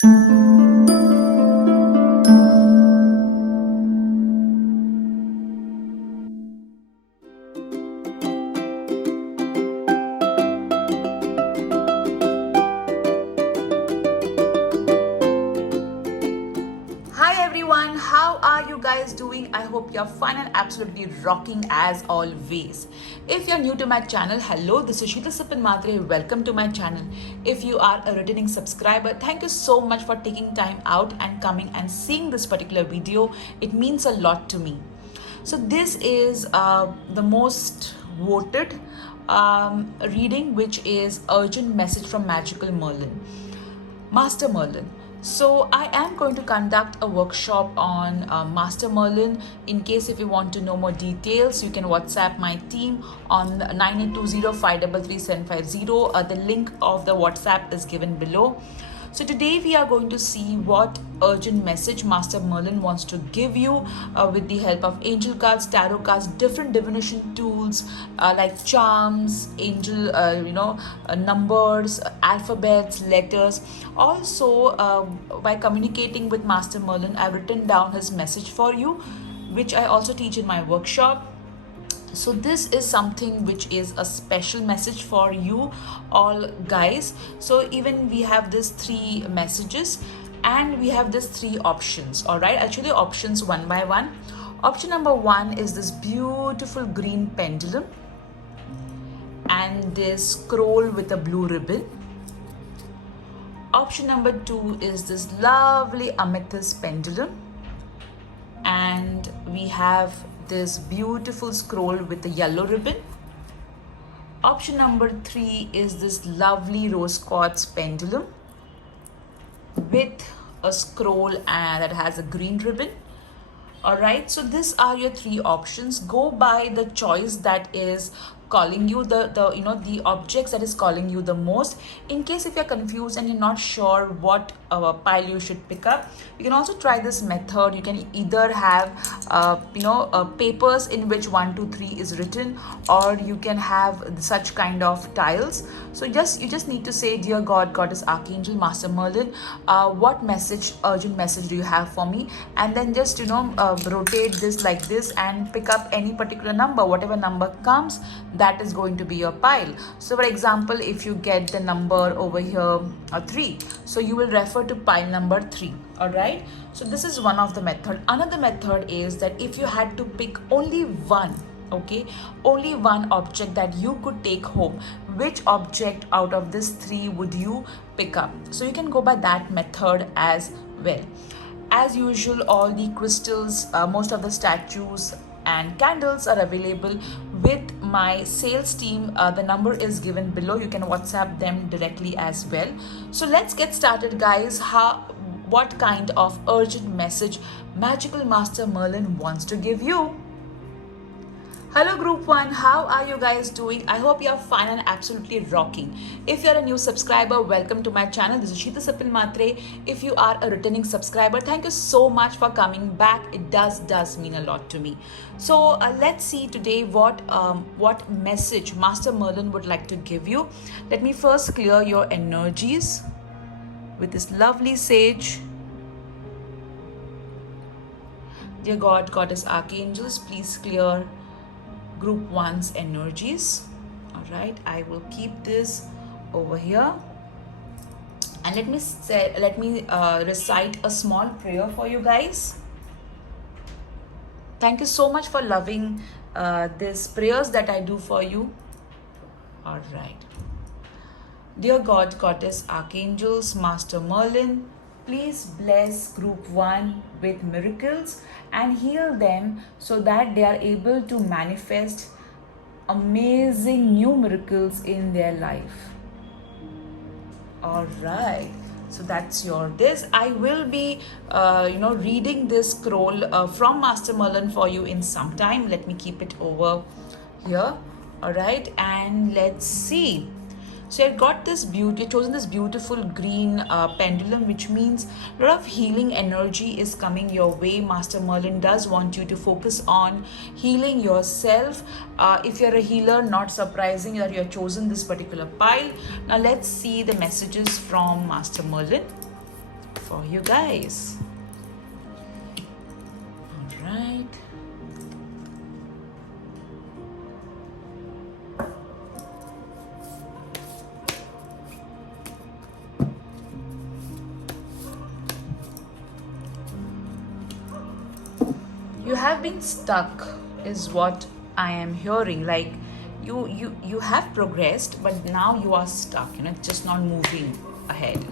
Hi everyone, how are you guys doing? I hope you're fine and absolutely rocking as always. If you're new to my channel, hello, this is Sheetal Sipin Matre. Welcome to my channel. If you are a returning subscriber, thank you so much for taking time out and coming and seeing this particular video. It means a lot to me. So this is the most voted reading, which is Urgent Message from Magical Merlin. Master Merlin. So I am going to conduct a workshop on Master Merlin. In case if you want to know more details, you can WhatsApp my team on 9820533750. The link of the WhatsApp is given below. So today we are going to see what urgent message Master Merlin wants to give you with the help of angel cards, tarot cards, different divination tools like charms, angel, numbers, alphabets, letters. Also, by communicating with Master Merlin, I've written down his message for you, which I also teach in my workshop. So this is something which is a special message for you all guys. So even we have these three messages and we have these three options. All right, actually options one by one. Option number one is this beautiful green pendulum and this scroll with a blue ribbon. Option number two is this lovely amethyst pendulum, and we have this beautiful scroll with a yellow ribbon. Option number three is this lovely rose quartz pendulum with a scroll and that has a green ribbon. All right, so these are your three options. Go by the choice that is calling you, the objects that is calling you the most. In case if you're confused and you're not sure what pile you should pick up, you can also try this method. You can either have papers in which 1 2 3 is written, or you can have such kind of tiles. So you just need to say, dear God, Goddess, Archangel, Master Merlin, what message, urgent message do you have for me? And then just rotate this like this and pick up any particular number. Whatever number comes, that is going to be your pile. So for example, if you get the number over here 3, so you will refer to pile number 3. All right, so this is one of the method. Another method is that if you had to pick only one, okay, only one object that you could take home, which object out of this 3 would you pick up? So you can go by that method as well. As usual, all the crystals, most of the statues and candles are available with my sales team. The number is given below. You can WhatsApp them directly as well. So let's get started, guys. What kind of urgent message Magical Master Merlin wants to give you? Hello group 1, how are you guys doing? I hope you're fine and absolutely rocking. If you're a new subscriber, welcome to my channel. This is Sheetal Sipin Matre. If you are a returning subscriber, thank you so much for coming back. It does mean a lot to me. So let's see today what message Master Merlin would like to give you. Let me first clear your energies with this lovely sage. Dear God, Goddess, Archangels, please clear group 1's energies. All right, I will keep this over here, and let me recite a small prayer for you guys. Thank you so much for loving these prayers that I do for you. All right. Dear God, Goddess, Archangels, Master Merlin, please bless group 1 with miracles and heal them so that they are able to manifest amazing new miracles in their life. All right, so that's this. I will be reading this scroll from Master Merlin for you in some time. Let me keep it over here. All right, and let's see. So I've got this chosen this beautiful green pendulum, which means a lot of healing energy is coming your way. Master Merlin does want you to focus on healing yourself. If you're a healer, not surprising that you have chosen this particular pile. Now let's see the messages from Master Merlin. for you guys. All right. You have been stuck is what I am hearing. Like you have progressed, but now you are stuck, it's just not moving ahead.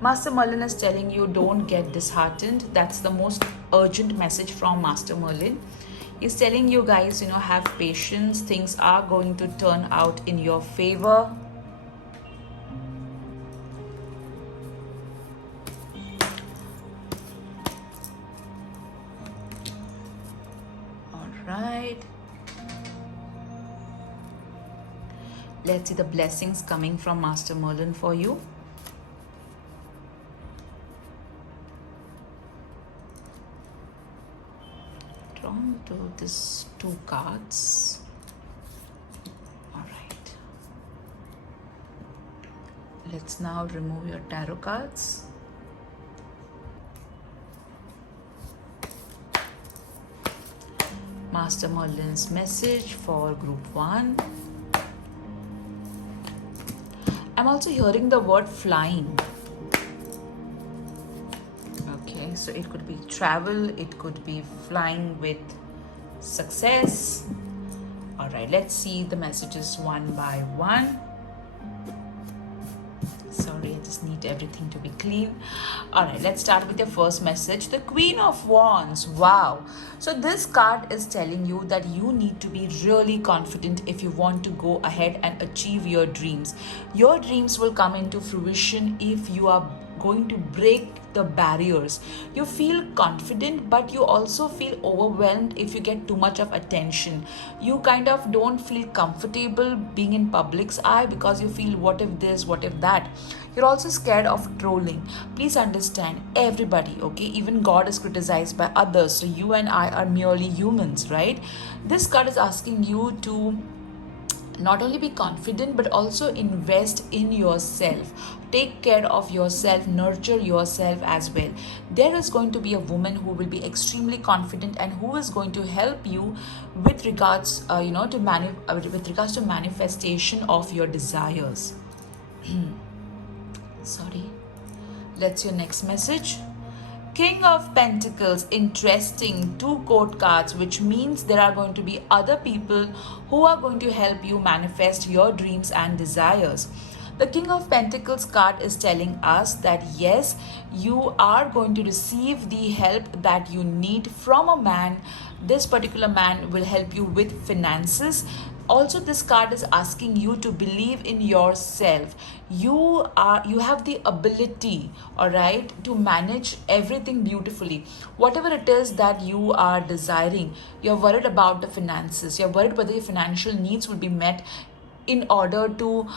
Master Merlin is telling you don't get disheartened. That's the most urgent message from Master Merlin. He's telling you guys, have patience. Things are going to turn out in your favor. All right. Let's see the blessings coming from Master Merlin for you. Drawn to these 2 cards. All right. Let's now remove your tarot cards. Master Merlin's message for group 1. I'm also hearing the word flying. Okay, so it could be travel, it could be flying with success. All right, let's see the messages one by one. Sorry, I just need everything to be clean. All right, let's start with the first message. The Queen of Wands. Wow. So this card is telling you that you need to be really confident if you want to go ahead and achieve your dreams. Your dreams will come into fruition if you are going to break the barriers. You feel confident, but you also feel overwhelmed if you get too much of attention. You kind of don't feel comfortable being in public's eye because you feel, what if this, what if that. You're also scared of trolling. Please understand, everybody, okay, even God is criticized by others, so you and I are merely humans, right? This card is asking you to not only be confident but also invest in yourself. Take care of yourself, nurture yourself as well. There is going to be a woman who will be extremely confident and who is going to help you with regards with regards to manifestation of your desires. Sorry. Let's your next message. King of Pentacles, interesting, 2 court cards, which means there are going to be other people who are going to help you manifest your dreams and desires. The King of Pentacles card is telling us that yes, you are going to receive the help that you need from a man. This particular man will help you with finances. Also, this card is asking you to believe in yourself. You have the ability, all right, to manage everything beautifully. Whatever it is that you are desiring, you're worried about the finances, you're worried whether your financial needs will be met in order to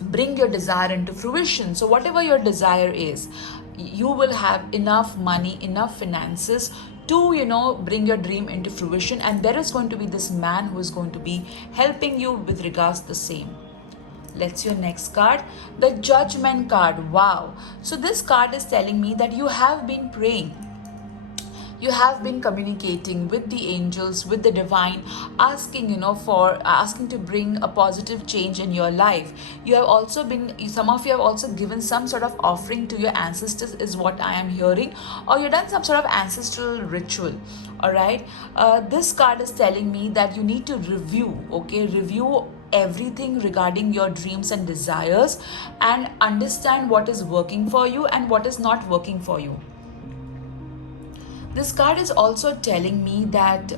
bring your desire into fruition. So whatever your desire is, you will have enough money, enough finances to bring your dream into fruition, and there is going to be this man who is going to be helping you with regards to the same. Let's your next card, the Judgment card. Wow. So this card is telling me that you have been praying. You have been communicating with the angels, with the divine, asking to bring a positive change in your life. Some of you have also given some sort of offering to your ancestors, is what I am hearing, or you've done some sort of ancestral ritual. All right. This card is telling me that you need to review everything regarding your dreams and desires and understand what is working for you and what is not working for you. This card is also telling me that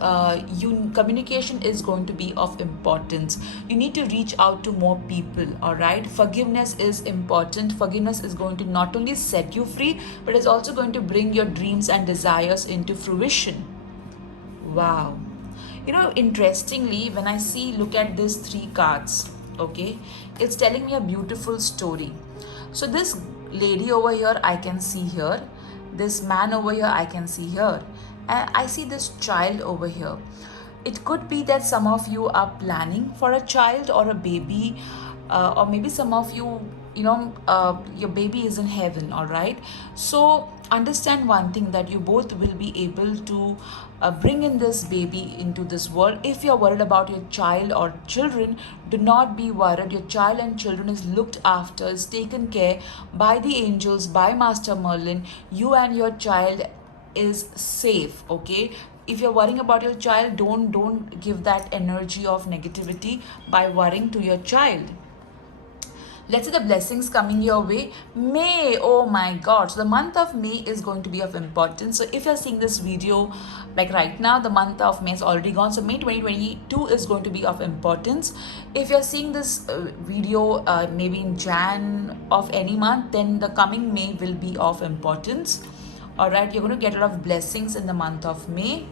communication is going to be of importance. You need to reach out to more people, all right? Forgiveness is important. Forgiveness is going to not only set you free, but it's also going to bring your dreams and desires into fruition. Wow. Interestingly, when I look at these 3 cards, okay, it's telling me a beautiful story. So this lady over here, I can see here. This man over here, I can see here. And I see this child over here. It could be that some of you are planning for a child or a baby, or maybe some of you, your baby is in heaven, all right? So understand one thing, that you both will be able to bring in this baby into this world. If you're worried about your child or children, do not be worried. Your child and children is looked after, is taken care by the angels, by Master Merlin. You and your child is safe, okay? If you're worrying about your child, don't give that energy of negativity by worrying to your child. Let's see the blessings coming your way. May, oh my god, so the month of May is going to be of importance. So if you're seeing this video like right now, the month of May is already gone, so May 2022 is going to be of importance. If you're seeing this video maybe in Jan of any month, then the coming May will be of importance. All right, you're going to get a lot of blessings in the month of May.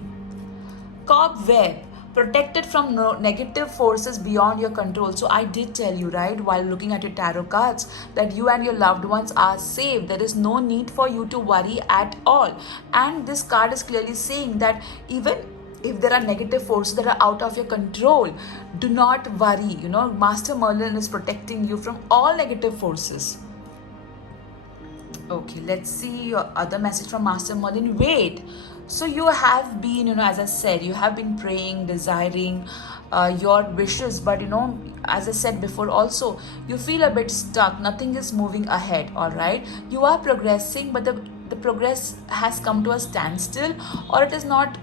Cobweb, protected from negative forces beyond your control. So I did tell you, right, while looking at your tarot cards, that you and your loved ones are safe. There is no need for you to worry at all. And this card is clearly saying that even if there are negative forces that are out of your control, do not worry. Master Merlin is protecting you from all negative forces. Okay, let's see your other message from Master Merlin. Wait. So you have been, as I said, you have been praying, desiring your wishes, but as I said before also, you feel a bit stuck. Nothing is moving ahead, all right? You are progressing, but the progress has come to a standstill, or it is not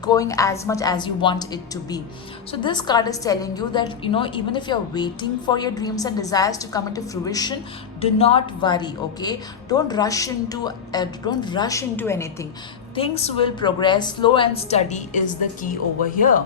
going as much as you want it to be. So this card is telling you that even if you're waiting for your dreams and desires to come into fruition, do not worry, okay? Don't rush into anything. Things will progress. Slow and steady is the key over here.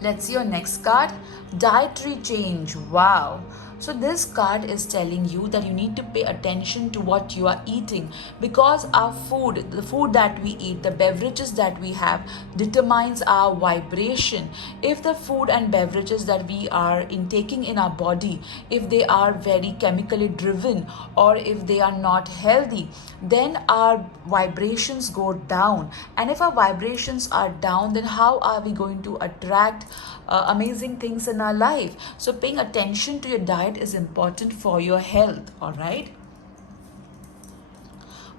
Let's see your next card. Dietary change. Wow. So this card is telling you that you need to pay attention to what you are eating, because our food, the food that we eat, the beverages that we have, determines our vibration. If the food and beverages that we are intaking in our body, if they are very chemically driven, or if they are not healthy, then our vibrations go down. And if our vibrations are down, then how are we going to attract amazing things in our life? So paying attention to your diet is important for your health, all right?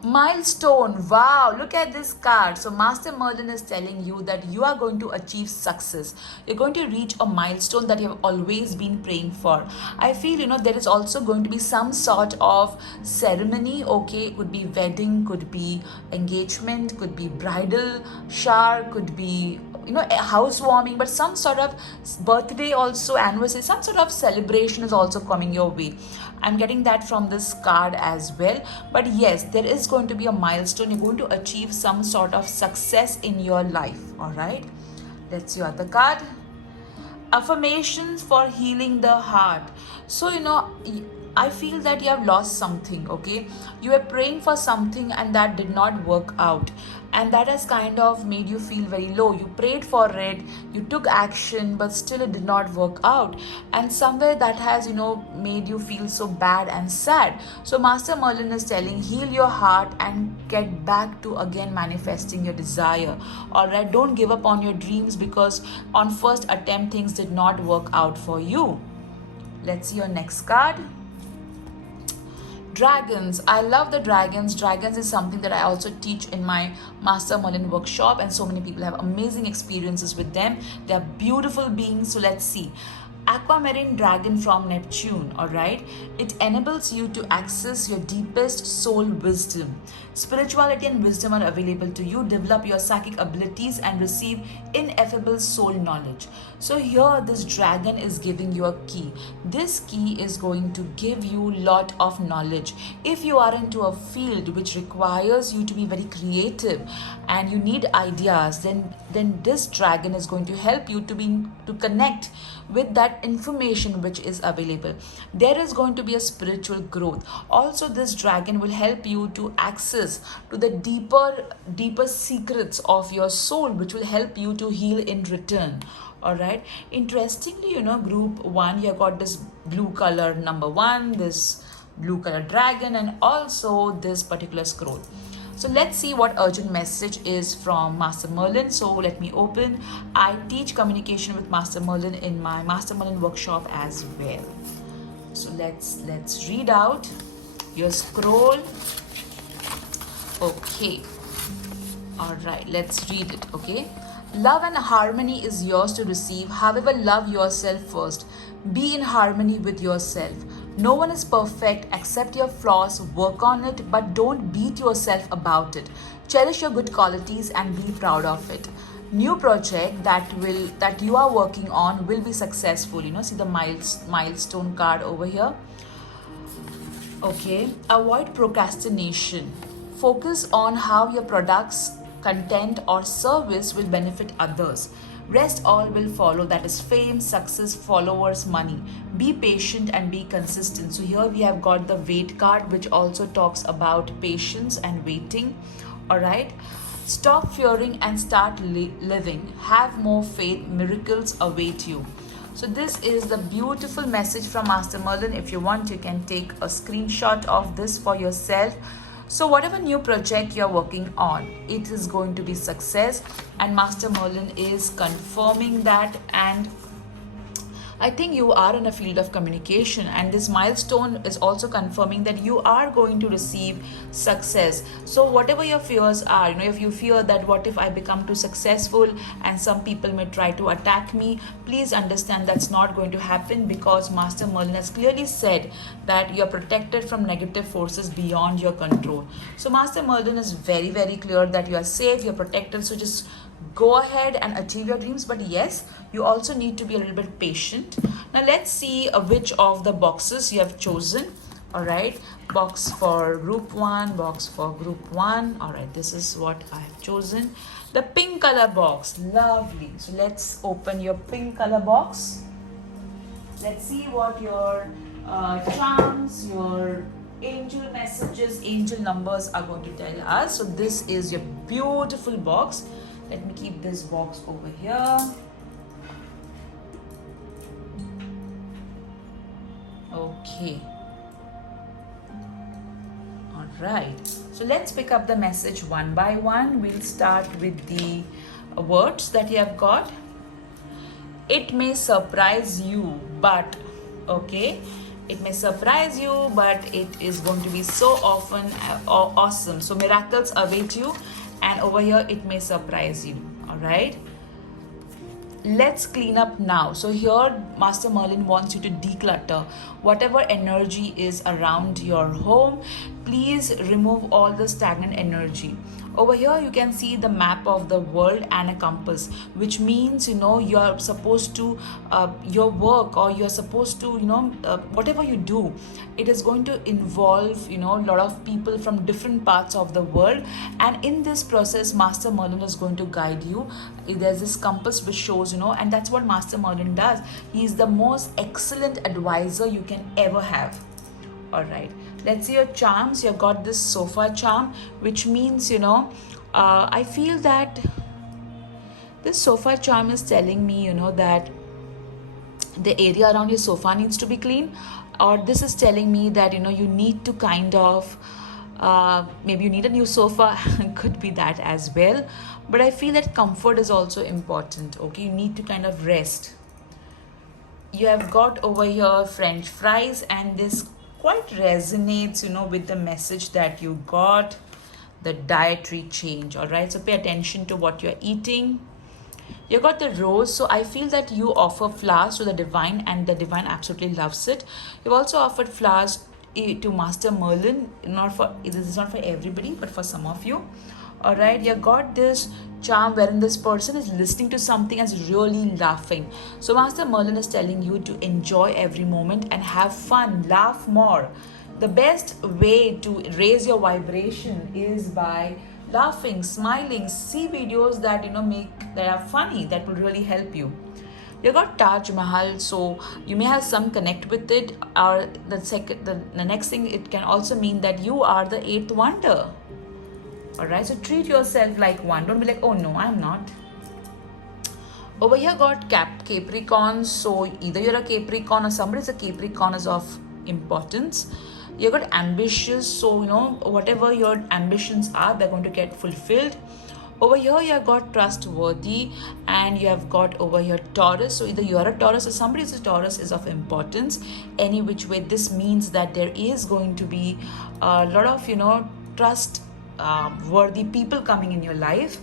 Milestone. Wow, look at this card. So Master Merlin is telling you that you are going to achieve success. You're going to reach a milestone that you have always been praying for. I feel there is also going to be some sort of ceremony, okay? Could be wedding, could be engagement, could be bridal shower, could be a housewarming, but some sort of birthday also, anniversary, some sort of celebration is also coming your way. I'm getting that from this card as well. But yes, there is going to be a milestone. You're going to achieve some sort of success in your life, all right? Let's see other card. Affirmations for healing the heart. So I feel that you have lost something, okay? You were praying for something and that did not work out. And that has kind of made you feel very low. You prayed for it, you took action, but still it did not work out. And somewhere that has, made you feel so bad and sad. So Master Merlin is telling, heal your heart and get back to again manifesting your desire. All right, don't give up on your dreams, because on first attempt things did not work out for you. Let's see your next card. Dragons. I love the dragons. Dragons is something that I also teach in my Master Merlin workshop, and so many people have amazing experiences with them. They are beautiful beings. So let's see. Aquamarine dragon from Neptune, all right? It enables you to access your deepest soul wisdom. Spirituality and wisdom are available to you. Develop your psychic abilities and receive ineffable soul knowledge. So here this dragon is giving you a key. This key is going to give you lot of knowledge. If you are into a field which requires you to be very creative and you need ideas, then this dragon is going to help you to connect with that information which is available. There is going to be a spiritual growth. Also, this dragon will help you to access to the deeper secrets of your soul, which will help you to heal in return. All right, interestingly, group 1, you got this blue color number 1, this blue color dragon, and also this particular scroll. So let's see what urgent message is from Master Merlin. So let me open. I teach communication with Master Merlin in my Master Merlin workshop as well. So let's read out your scroll. Okay. All right, let's read it. Okay. Love and harmony is yours to receive. However, love yourself first. Be in harmony with yourself. No one is perfect. Accept your flaws, work on it, but don't beat yourself about it. Cherish your good qualities and be proud of it. New project that you are working on will be successful. See the milestone card over here. Okay. Avoid procrastination. Focus on how your products, content, or service will benefit others. Rest all will follow, that is fame, success, followers, money. Be patient and be consistent. So here we have got the wait card, which also talks about patience and waiting. All right. Stop fearing and start living. Have more faith. Miracles await you. So this is the beautiful message from Master Merlin. If you want, you can take a screenshot of this for yourself. So whatever new project you're working on, it is going to be success, and Master Merlin is confirming that. And I think you are in a field of communication, and this milestone is also confirming that you are going to receive success. So whatever your fears are, if you fear that what if I become too successful and some people may try to attack me, please understand that's not going to happen, because Master Merlin has clearly said that you're protected from negative forces beyond your control. So Master Merlin is very, very clear that you are safe, you're protected. So just go ahead and achieve your dreams, but yes, you also need to be a little bit patient. Now let's see which of the boxes you have chosen. All right, box for group 1, box for group 1. All right, this is what I have chosen, the pink color box. Lovely. So let's open your pink color box. Let's see what your charms, your angel messages, angel numbers are going to tell us. So this is your beautiful box. Let me keep this box over here. Okay. All right. So let's pick up the message one by one. We'll start with the words that you have got. It may surprise you, but okay. It may surprise you, but it is going to be so often awesome. So miracles await you. And over here, it may surprise you. All right. Let's clean up now. So here, Master Merlin wants you to declutter whatever energy is around your home. Please remove all the stagnant energy. Over here, you can see the map of the world and a compass, which means, you're supposed to, your work, or you're supposed to, whatever you do, it is going to involve, a lot of people from different parts of the world. And in this process, Master Merlin is going to guide you. There's this compass which shows, and that's what Master Merlin does. He is the most excellent advisor you can ever have. All right, let's see your charms. You've got this sofa charm, which means, I feel that this sofa charm is telling me, that the area around your sofa needs to be clean. Or this is telling me that, you need to kind of, maybe you need a new sofa. Could be that as well. But I feel that comfort is also important. Okay, you need to kind of rest. You have got over here French fries, and this quite resonates, with the message that you got, the dietary change. All right, so pay attention to what you're eating. You got the rose, so I feel that you offer flowers to the divine, and the divine absolutely loves it. You've also offered flowers to Master Merlin. This is not for everybody, but for some of you. All right, you got this charm wherein this person is listening to something and is really laughing. So Master Merlin is telling you to enjoy every moment and have fun, laugh more. The best way to raise your vibration is by laughing, smiling. See videos that that are funny, that will really help you. You got Taj Mahal, so you may have some connect with it. Or the next thing, it can also mean that you are the 8th wonder. All right, so treat yourself like one. Don't be like, oh no, I'm not. Over here got Capricorn, so either you're a Capricorn or somebody's a Capricorn is of importance. You're got ambitious, so whatever your ambitions are, they're going to get fulfilled. Over here you have got trustworthy, and you have got over here Taurus. So either you're a Taurus or somebody who's a Taurus is of importance. Any which way, this means that there is going to be a lot of trust worthy people coming in your life.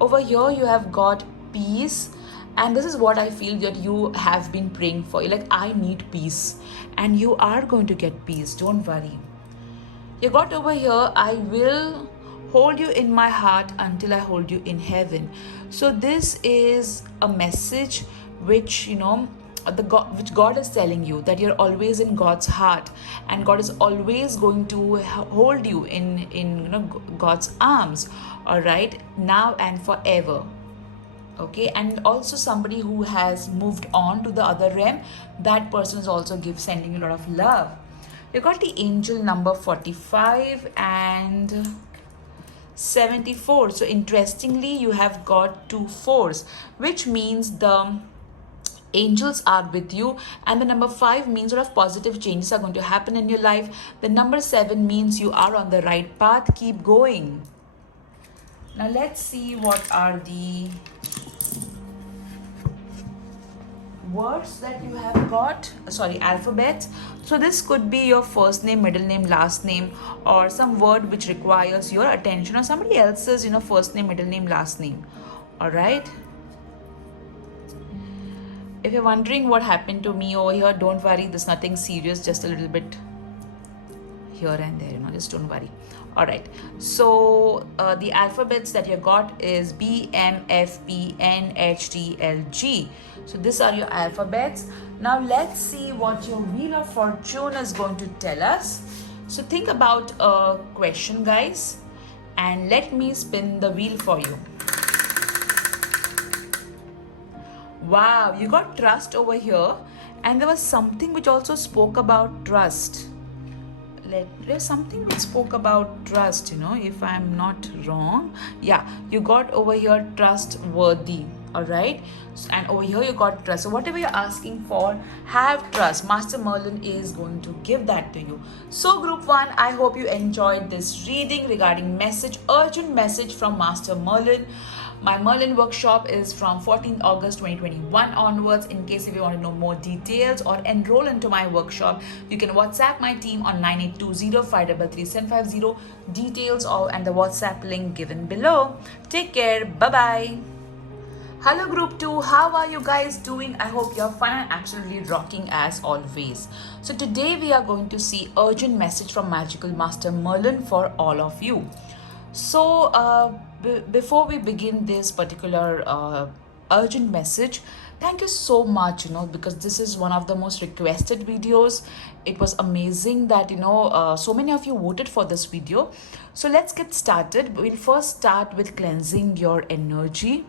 Over here you have got peace, and this is what I feel that you have been praying for. You're like, I need peace, and you are going to get peace, don't worry. You got over here, I will hold you in my heart until I hold you in heaven. So this is a message which which God is telling you, that you're always in God's heart, and God is always going to hold you in God's arms, all right, now and forever. Okay, and also somebody who has moved on to the other realm, that person is also sending you a lot of love. You got the angel number 45 and 74. So interestingly, you have got 2 4s, which means the angels are with you, and the number 5 means a lot of positive changes are going to happen in your life. The number 7 means you are on the right path. Keep going. Now let's see what are the words that you have got, alphabets. So this could be your first name, middle name, last name, or some word which requires your attention, or somebody else's first name, middle name, last name. All right, if you're wondering what happened to me over here, don't worry, there's nothing serious, just a little bit here and there, just don't worry. All right, so the alphabets that you got is B, M, F, P, N, H, T, L, G. So these are your alphabets. Now let's see what your Wheel of Fortune is going to tell us. So think about a question, guys, and let me spin the wheel for you. Wow, you got trust over here, and there was something which also spoke about trust. There's something which spoke about trust, if I'm not wrong. Yeah, you got over here trustworthy. All right, and over here you got trust. So whatever you're asking for, have trust. Master Merlin is going to give that to you. So group 1, I hope you enjoyed this reading regarding urgent message from Master Merlin. My Merlin workshop is from 14th August 2021 onwards. In case if you want to know more details or enroll into my workshop, you can WhatsApp my team on 9820-533-750. Details and the WhatsApp link given below. Take care. Bye-bye. Hello group 2, how are you guys doing? I hope you're fine and absolutely rocking as always. So today we are going to see urgent message from Magical Master Merlin for all of you. So before we begin this particular urgent message, thank you so much, because this is one of the most requested videos. It was amazing that so many of you voted for this video. So let's get started. We'll first start with cleansing your energy.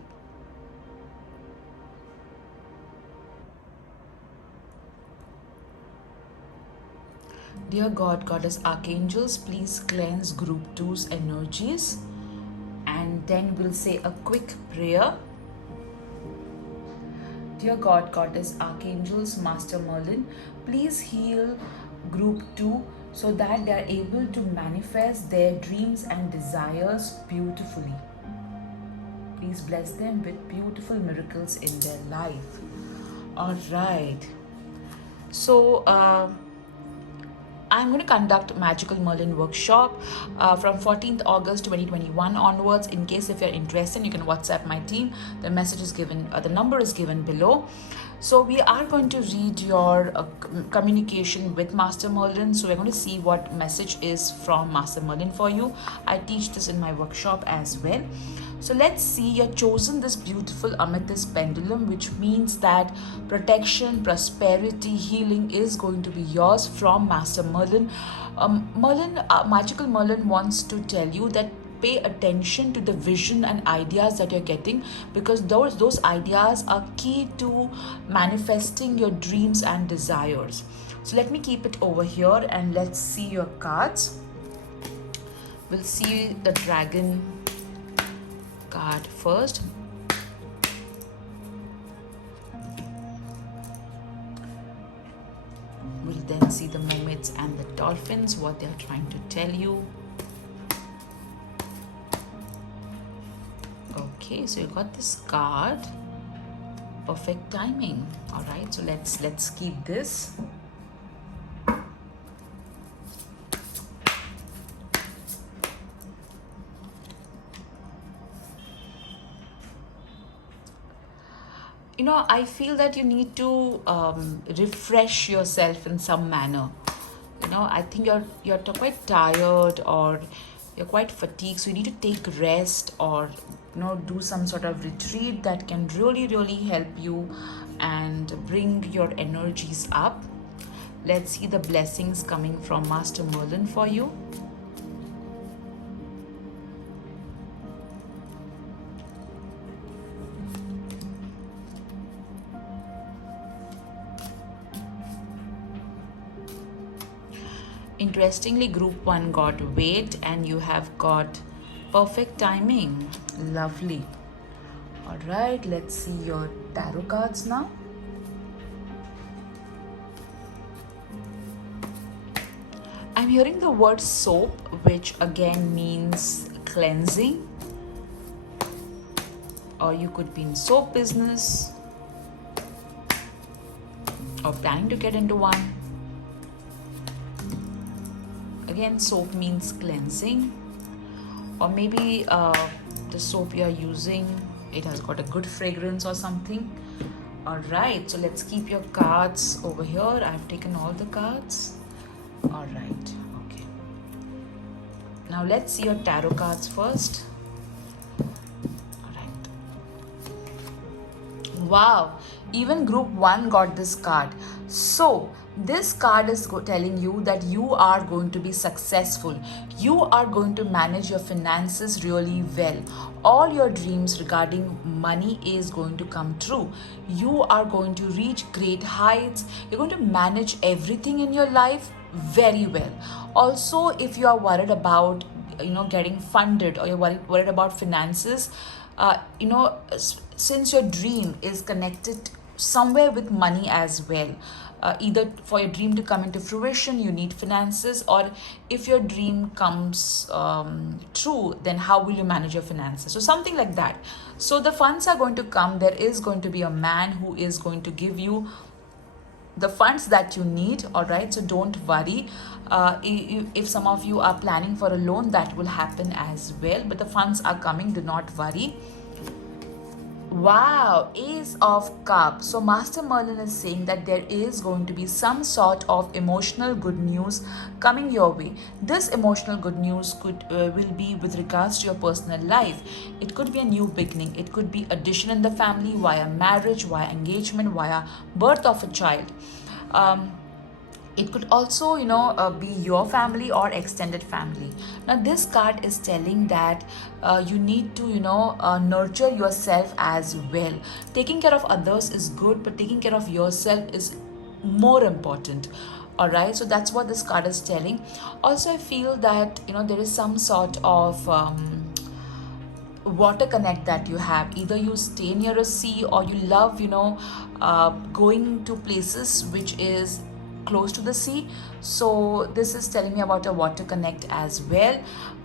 Dear God, Goddess, Archangels, please cleanse Group 2's energies. And then we'll say a quick prayer. Dear God, Goddess, Archangels, Master Merlin, please heal Group 2 so that they are able to manifest their dreams and desires beautifully. Please bless them with beautiful miracles in their life. All right. So, I'm going to conduct Magical Merlin workshop from 14th August 2021 onwards. In case if you're interested, you can WhatsApp my team. The message is given, the number is given below. So we are going to read your communication with Master Merlin. So we're going to see what message is from Master Merlin for you. I teach this in my workshop as well. So let's see, you're chosen this beautiful amethyst pendulum, which means that protection, prosperity, healing is going to be yours from Master Merlin. Magical Merlin wants to tell you that pay attention to the vision and ideas that you're getting, because those ideas are key to manifesting your dreams and desires. So let me keep it over here and let's see your cards. We'll see the dragon card first. We'll then Let's see the mermaids and the dolphins, what they're trying to tell you. Okay, so you got this card. Perfect timing. All right, so let's keep this. I feel that you need to refresh yourself in some manner. I think you're quite tired, or you're quite fatigued, so you need to take rest, or do some sort of retreat that can really help you and bring your energies up. Let's see the blessings coming from Master Merlin for you. Interestingly, group 1 got wait, and you have got perfect timing. Lovely. All right, let's see your tarot cards now. I'm hearing the word soap, which again means cleansing, or you could be in soap business or planning to get into one. Again, soap means cleansing, or maybe the soap you're using, it has got a good fragrance or something. All right, so let's keep your cards over here. I've taken all the cards. All right, okay. Now let's see your tarot cards first. All right. Wow, even group 1 got this card. So this card is telling you that you are going to be successful. You are going to manage your finances really well. All your dreams regarding money is going to come true. You are going to reach great heights. You're going to manage everything in your life very well. Also, if you are worried about getting funded, or you're worried about finances, since your dream is connected somewhere with money as well, either for your dream to come into fruition you need finances, or if your dream comes true, then how will you manage your finances? So something like that. So the funds are going to come. There is going to be a man who is going to give you the funds that you need. All right, so don't worry. If some of you are planning for a loan, that will happen as well, but the funds are coming, do not worry. Wow, Ace of Cups. So Master Merlin is saying that there is going to be some sort of emotional good news coming your way. This emotional good news will be with regards to your personal life. It could be a new beginning. It could be addition in the family, via marriage, via engagement, via birth of a child. It could also be your family or extended family. Now this card is telling that you need to nurture yourself as well. Taking care of others is good, but taking care of yourself is more important. All right, so that's what this card is telling. Also, I feel that there is some sort of water connect that you have. Either you stay near a sea, or you love going to places which is close to the sea. So this is telling me about a water connect as well.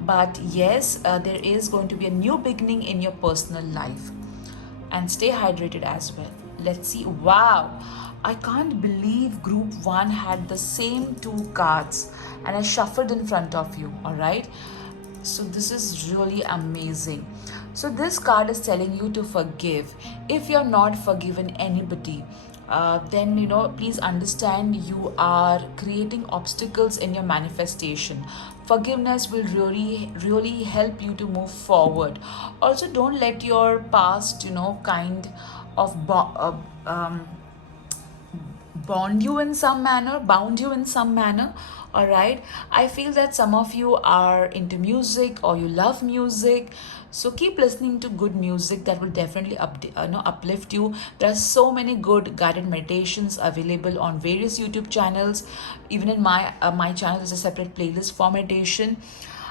But yes, there is going to be a new beginning in your personal life, and stay hydrated as well. Let's see. Wow, I can't believe group 1 had the same 2 cards, and I shuffled in front of you. All right, so this is really amazing. So this card is telling you to forgive. If you're not forgiven anybody, then please understand you are creating obstacles in your manifestation. Forgiveness will really help you to move forward. Also, don't let your past kind of bound you in some manner. All right, I feel that some of you are into music, or you love music, so keep listening to good music. That will definitely uplift you. There are so many good guided meditations available on various YouTube channels. Even in my channel, there's a separate playlist for meditation.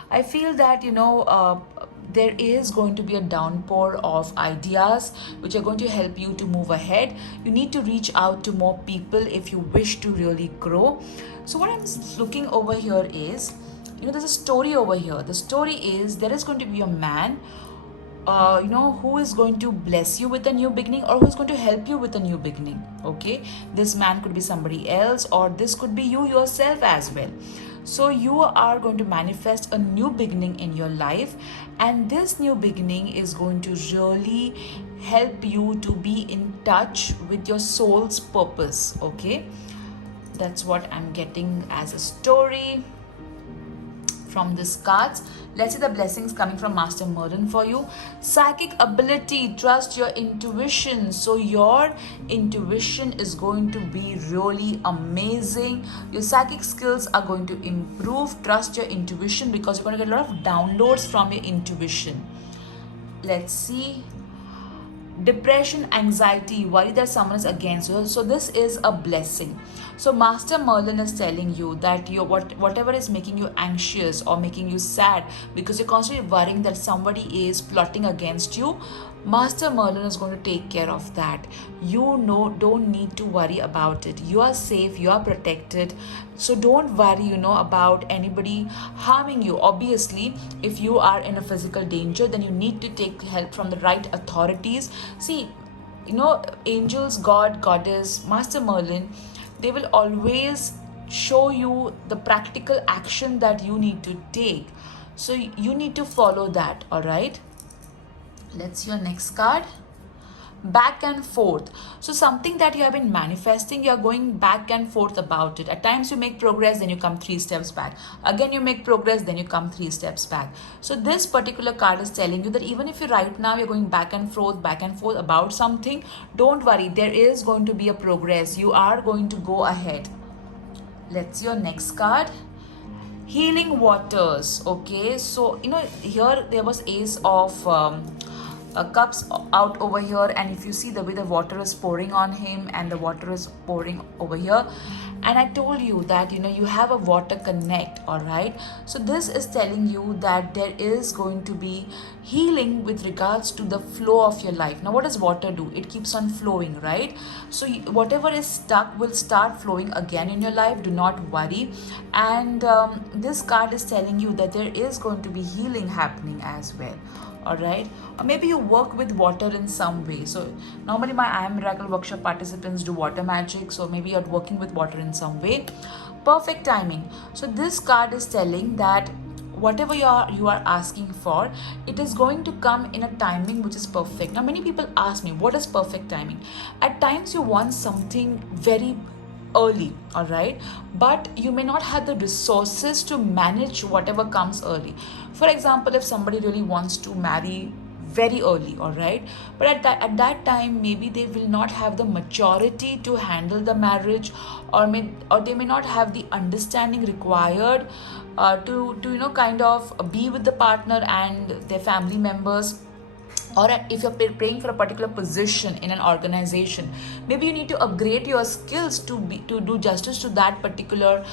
I feel that, there is going to be a downpour of ideas which are going to help you to move ahead. You need to reach out to more people if you wish to really grow. So what I'm looking over here is, there's a story over here. The story is there is going to be a man who is going to bless you with a new beginning, or who is going to help you with a new beginning. Okay, this man could be somebody else, or this could be you yourself as well. So you are going to manifest a new beginning in your life, and this new beginning is going to really help you to be in touch with your soul's purpose. Okay, that's what I'm getting as a story from these cards. Let's see the blessings coming from Master Merlin for you. Psychic ability, trust your intuition. So your intuition is going to be really amazing. Your psychic skills are going to improve. Trust your intuition, because you're going to get a lot of downloads from your intuition. Let's see. Depression, anxiety, worry that someone is against you. So this is a blessing. So Master Merlin is telling you that whatever is making you anxious or making you sad because you're constantly worrying that somebody is plotting against you, Master Merlin is going to take care of that. Don't need to worry about it. You are safe, you are protected. So don't worry, about anybody harming you. Obviously, if you are in a physical danger, then you need to take help from the right authorities. See, angels, God, Goddess, Master Merlin, they will always show you the practical action that you need to take. So you need to follow that, all right? Let's see your next card. Back and forth. So something that you have been manifesting, you are going back and forth about it. At times you make progress, then you come 3 steps back. Again you make progress, then you come 3 steps back. So this particular card is telling you that even if you right now you're going back and forth about something, don't worry, there is going to be a progress. You are going to go ahead. Let's see your next card. Healing waters. Okay, so here there was Ace of cups out over here, and if you see the way the water is pouring on him and the water is pouring over here, and I told you that you have a water connect, all right? So this is telling you that there is going to be healing with regards to the flow of your life. Now what does water do? It keeps on flowing, right? So whatever is stuck will start flowing again in your life. Do not worry. And this card is telling you that there is going to be healing happening as well. All right, or maybe you work with water in some way. So normally my I Am Miracle workshop participants do water magic, so maybe you're working with water in some way. Perfect timing. So this card is telling that whatever you are asking for, it is going to come in a timing which is perfect. Now many people ask me, what is perfect timing? At times you want something very early, all right, but you may not have the resources to manage whatever comes early. For example, if somebody really wants to marry very early, all right, but at that time maybe they will not have the maturity to handle the marriage, or they may not have the understanding required to kind of be with the partner and their family members. Or if you're praying for a particular position in an organization, maybe you need to upgrade your skills to do justice to that particular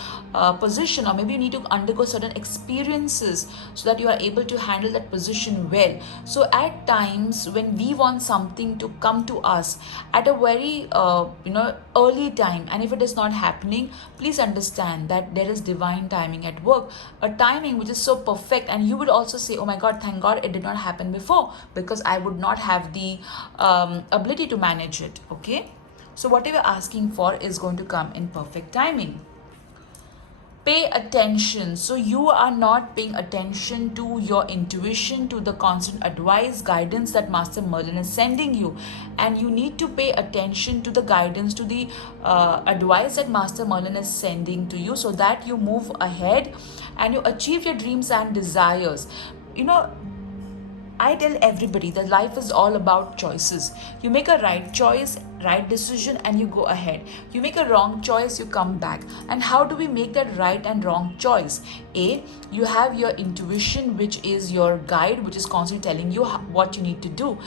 position, or maybe you need to undergo certain experiences so that you are able to handle that position well. So at times when we want something to come to us at a very early time, and if it is not happening, please understand that there is divine timing at work, a timing which is so perfect, and you would also say, oh my God, thank God it did not happen before, because I would not have the ability to manage it. Okay, so whatever you're asking for is going to come in perfect timing. Pay attention. So you are not paying attention to your intuition, to the constant advice, guidance that Master Merlin is sending you, and you need to pay attention to the guidance, to the advice that Master Merlin is sending to you, so that you move ahead and you achieve your dreams and desires. I tell everybody that life is all about choices. You make a right choice, right decision, and you go ahead. You make a wrong choice, you come back. And how do we make that right and wrong choice? A, you have your intuition, which is your guide, which is constantly telling you what you need to do.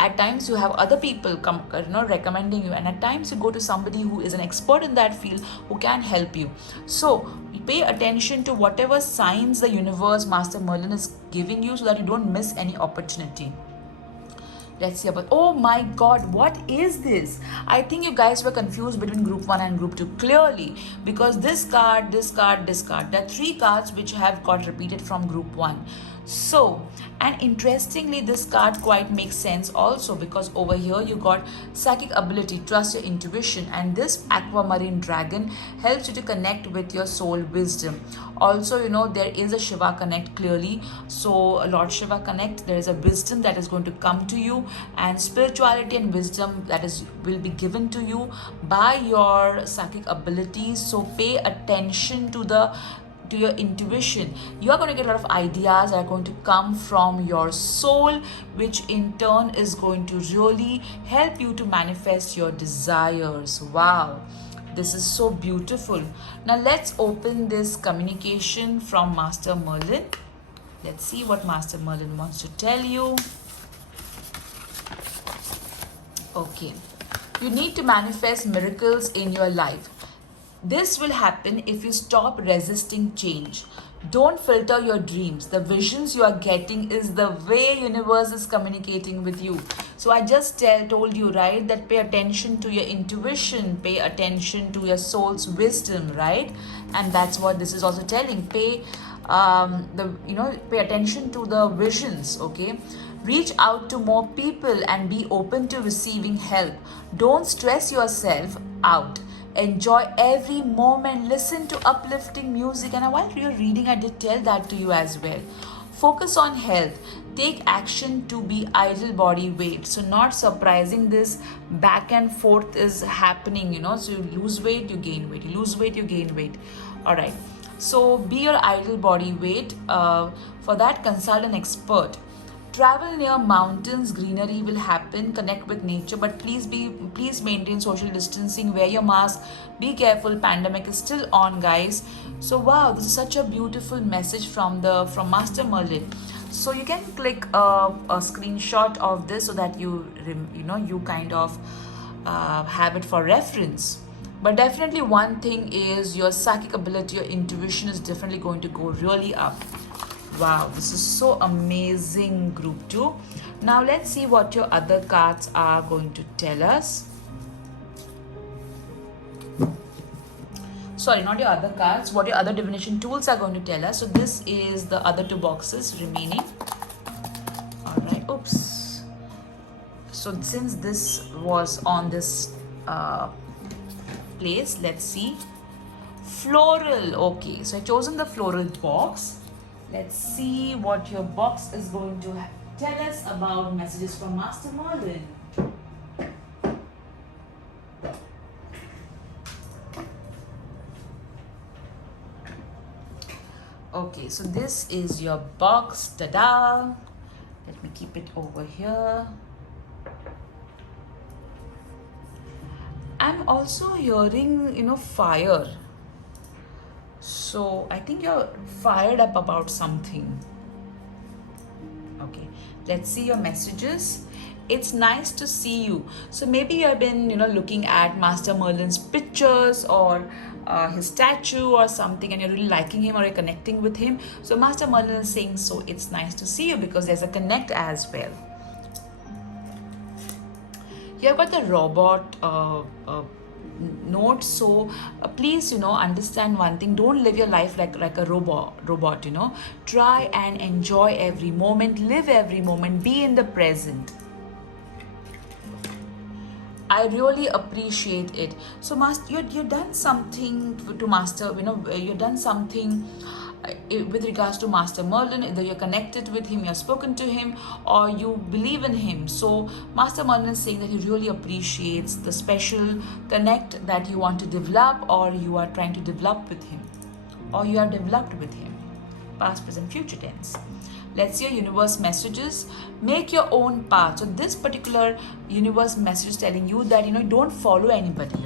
At times you have other people recommending you, and at times you go to somebody who is an expert in that field who can help you. So pay attention to whatever signs the universe, Master Merlin, is giving you, so that you don't miss any opportunity. Let's see about, oh my god, what is this? I think you guys were confused between group 1 and group 2 clearly, because this card, this card, this card, there are 3 cards which have got repeated from group 1. So, and interestingly, this card quite makes sense also, because over here you got psychic ability, trust your intuition, and this aquamarine dragon helps you to connect with your soul wisdom. Also, there is a Shiva connect clearly. So Lord Shiva connect, there is a wisdom that is going to come to you, and spirituality and wisdom that will be given to you by your psychic abilities. So pay attention to your intuition. You are going to get a lot of ideas that are going to come from your soul, which in turn is going to really help you to manifest your desires. Wow, this is so beautiful. Now let's open this communication from Master Merlin. Let's see what Master Merlin wants to tell you. Okay, you need to manifest miracles in your life. This will happen if you stop resisting change. Don't filter your dreams. The visions you are getting is the way universe is communicating with you. So I just told you, right, that pay attention to your intuition, pay attention to your soul's wisdom, right? And that's what this is also telling. Pay attention to the visions, okay? Reach out to more people and be open to receiving help. Don't stress yourself out. Enjoy every moment. Listen to uplifting music. And while you're reading, I did tell that to you as well. Focus on health. Take action to be idle body weight. So not surprising, this back and forth is happening, So you lose weight, you gain weight. You lose weight, you gain weight. All right. So be your idle body weight. For that, consult an expert. Travel near mountains, greenery will happen, connect with nature, but please maintain social distancing, wear your mask, be careful, pandemic is still on, guys. So wow, this is such a beautiful message from Master Merlin. So you can click a screenshot of this so that you kind of have it for reference. But definitely one thing is your psychic ability, your intuition is definitely going to go really up. Wow, this is so amazing, group 2. Now let's see what your other cards are going to tell us. Sorry, not your other cards, what your other divination tools are going to tell us. So this is the other 2 boxes remaining. All right, oops. So since this was on this place, let's see. Floral, okay. So I've chosen the floral box. Let's see what your box is going to tell us about messages from Master Merlin. Okay, so this is your box. Ta-da! Let me keep it over here. I'm also hearing, fire. So I think you're fired up about something. Okay, let's see your messages. It's nice to see you. So maybe you have been, looking at Master Merlin's pictures or his statue or something, and you're really liking him or you're connecting with him. So Master Merlin is saying, so it's nice to see you, because there's a connect as well. You've got the robot note. So please understand one thing, don't live your life like a robot. Try and enjoy every moment, live every moment, be in the present. I really appreciate it. So Master, you've done something to Master, you've done something with regards to Master Merlin. Either you're connected with him, you've spoken to him, or you believe in him. So Master Merlin is saying that he really appreciates the special connect that you want to develop, or you are trying to develop with him, or you are developed with him. Past, present, future tense. Let's see your universe messages. Make your own path. So this particular universe message is telling you that, don't follow anybody,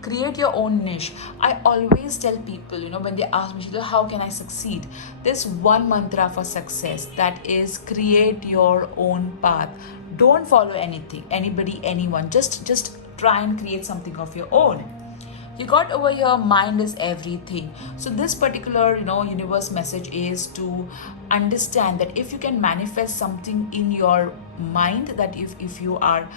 create your own niche. I always tell people, when they ask me, how can I succeed? There's one mantra for success, that is create your own path. Don't follow anything, anybody, anyone. Just try and create something of your own. You got over here, mind is everything. So this particular, universe message is to understand that if you can manifest something in your mind, that if you are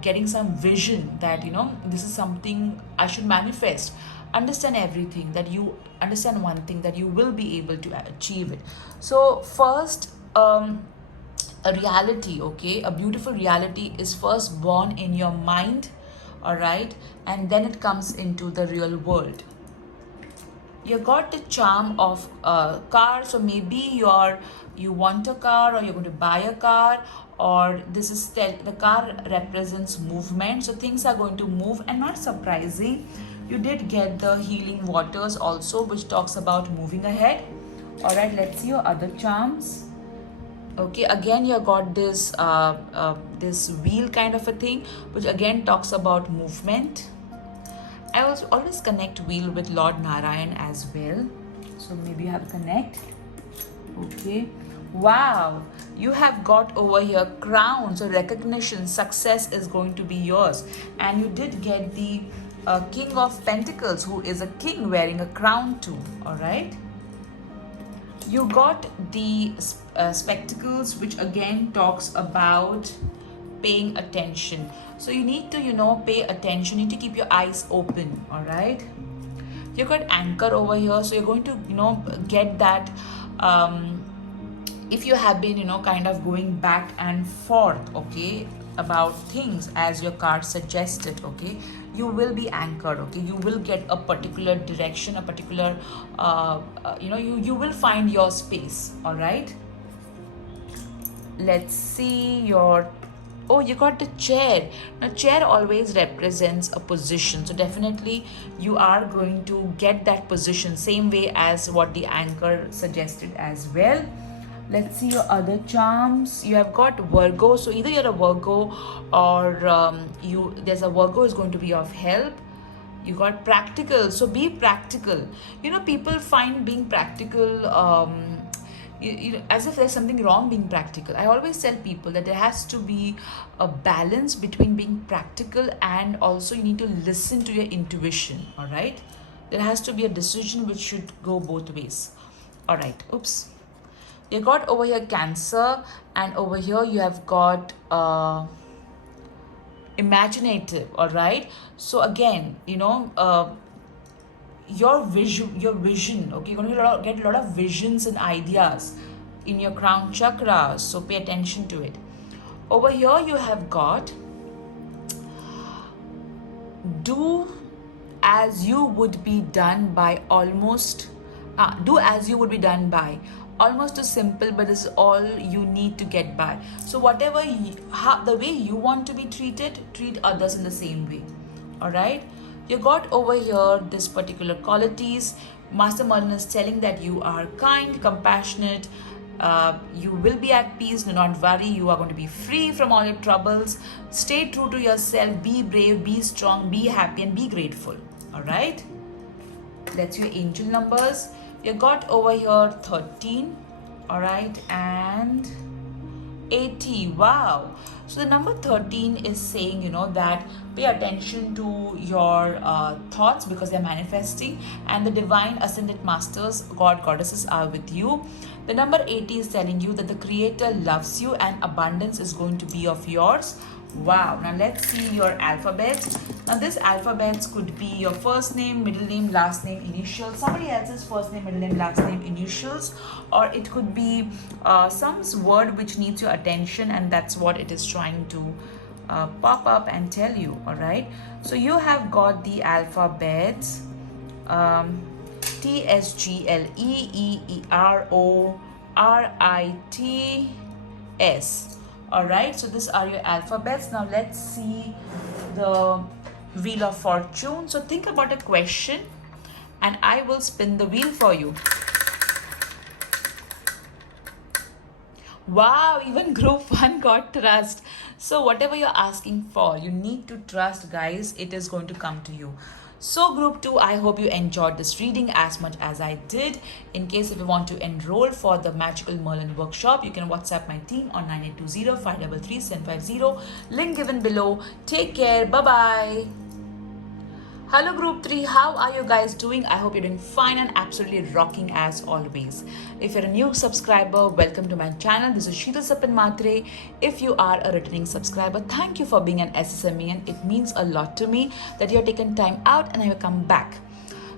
getting some vision that this is something I should manifest, understand everything, that you understand one thing, that you will be able to achieve it. So first, a reality, okay, a beautiful reality is first born in your mind, all right, and then it comes into the real world. You got the charm of a car, so maybe you want a car, or you're going to buy a car, or this is the car represents movement, so things are going to move. And not surprising, you did get the healing waters also, which talks about moving ahead. All right, let's see your other charms. Okay, again you got this this wheel kind of a thing, which again talks about movement. I also always connect wheel with Lord Narayan as well, so maybe you have connect. Okay, wow, you have got over here crown, so recognition, success is going to be yours. And you did get the King of Pentacles, who is a king wearing a crown too. All right, you got the spectacles, which again talks about paying attention. So you need to pay attention, you need to keep your eyes open. All right, you got anchor over here, so you're going to get that if you have been kind of going back and forth, okay, about things as your card suggested, okay, you will be anchored. Okay, you will get a particular direction, a particular you will find your space. All right, let's see your, oh, you got the chair. Now chair always represents a position, so definitely you are going to get that position, same way as what the anchor suggested as well. Let's see your other charms. You have got Virgo, so either you're a Virgo or there's a Virgo is going to be of help. You got practical, so be practical. People find being practical as if there's something wrong being practical. I always tell people that there has to be a balance between being practical and also you need to listen to your intuition. All right, there has to be a decision which should go both ways. All right, oops. You got over here Cancer, and over here you have got imaginative. All right, so again your vision, okay, you're going to get a lot of visions and ideas in your crown chakra, so pay attention to it. Over here you have got do as you would be done by, almost do as you would be done by, almost too simple, but this is all you need to get by. So whatever the way you want to be treated, treat others in the same way. All right, you got over here this particular qualities. Master Merlin is telling that you are kind, compassionate, you will be at peace, do not worry, you are going to be free from all your troubles. Stay true to yourself, be brave, be strong, be happy, and be grateful. All right, that's your angel numbers. You got over here 13, all right, and 80. Wow, so the number 13 is saying that pay attention to your thoughts, because they're manifesting, and the divine ascended masters, god goddesses, are with you. The number 80 is telling you that the creator loves you and abundance is going to be of yours. Wow, now let's see your alphabet. Now this alphabets could be your first name, middle name, last name, initials, somebody else's first name, middle name, last name, initials, or it could be some word which needs your attention, and that's what it is trying to pop up and tell you. All right, so you have got the alphabets T S G L E E E R O R I T S. All right, so these are your alphabets. Now let's see the wheel of fortune. So think about a question and I will spin the wheel for you. Wow, even group 1 got trust. So whatever you're asking for, you need to trust, guys. It is going to come to you. So group 2, I hope you enjoyed this reading as much as I did. In case if you want to enroll for the Magical Merlin workshop, you can WhatsApp my team on 9820-533-750. Link given below. Take care. Bye-bye. Hello group 3, how are you guys doing? I hope you're doing fine and absolutely rocking as always. If you're a new subscriber, welcome to my channel. This is Sheetal Sapin Matre. If you are a returning subscriber, thank you for being an SSME, and it means a lot to me that you're taken time out and have come back.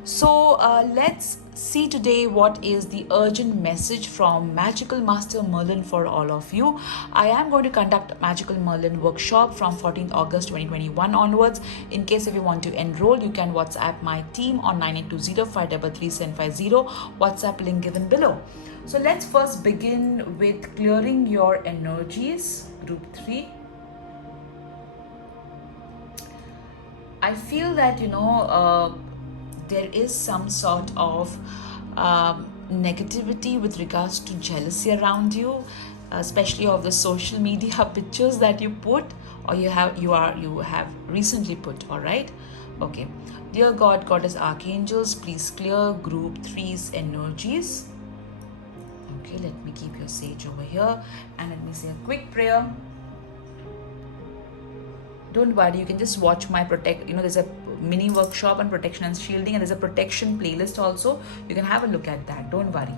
So let's see today what is the urgent message from Magical Master Merlin for all of you. I am going to conduct Magical Merlin workshop from 14th August 2021 onwards. In case if you want to enroll, you can WhatsApp my team on 9820-533-750. WhatsApp link given below. So let's first begin with clearing your energies, group 3. I feel that, there is some sort of negativity with regards to jealousy around you, especially of the social media pictures that you put or you have recently put. All right, okay. Dear God, Goddess, Archangels, please clear group 3's energies. Okay, let me keep your sage over here and let me say a quick prayer. Don't worry, you can just watch my there's a mini workshop on protection and shielding, and there's a protection playlist also. You can have a look at that. Don't worry.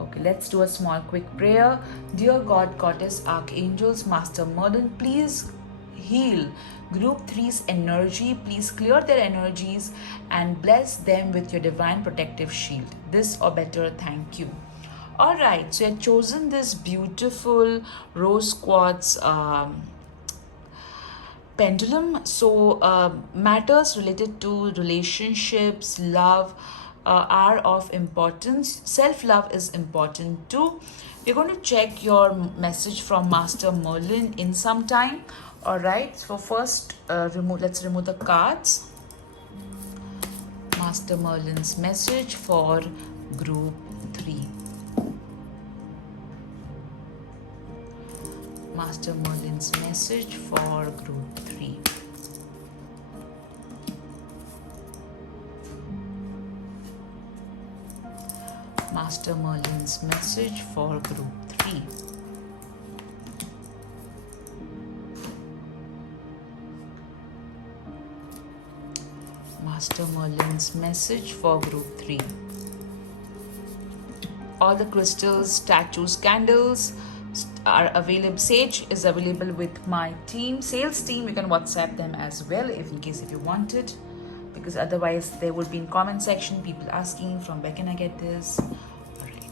Okay, let's do a small quick prayer. Dear God, Goddess, Archangels, Master Merlin, please heal group 3's energy. Please clear their energies and bless them with your divine protective shield. This or better, thank you. All right, so I've chosen this beautiful rose quartz pendulum. So matters related to relationships, love are of importance. Self-love is important too. We're going to check your message from Master Merlin in some time. All right, so first let's remove the cards. Master Merlin's message for group 3. Master Merlin's message for group 3. Master Merlin's message for group 3. Master Merlin's message for group 3. All the crystals, statues, candles are available. Sage is available with my team, sales team. You can WhatsApp them as well if you want it, because otherwise there will be in comment section people asking from where can I get this. All right.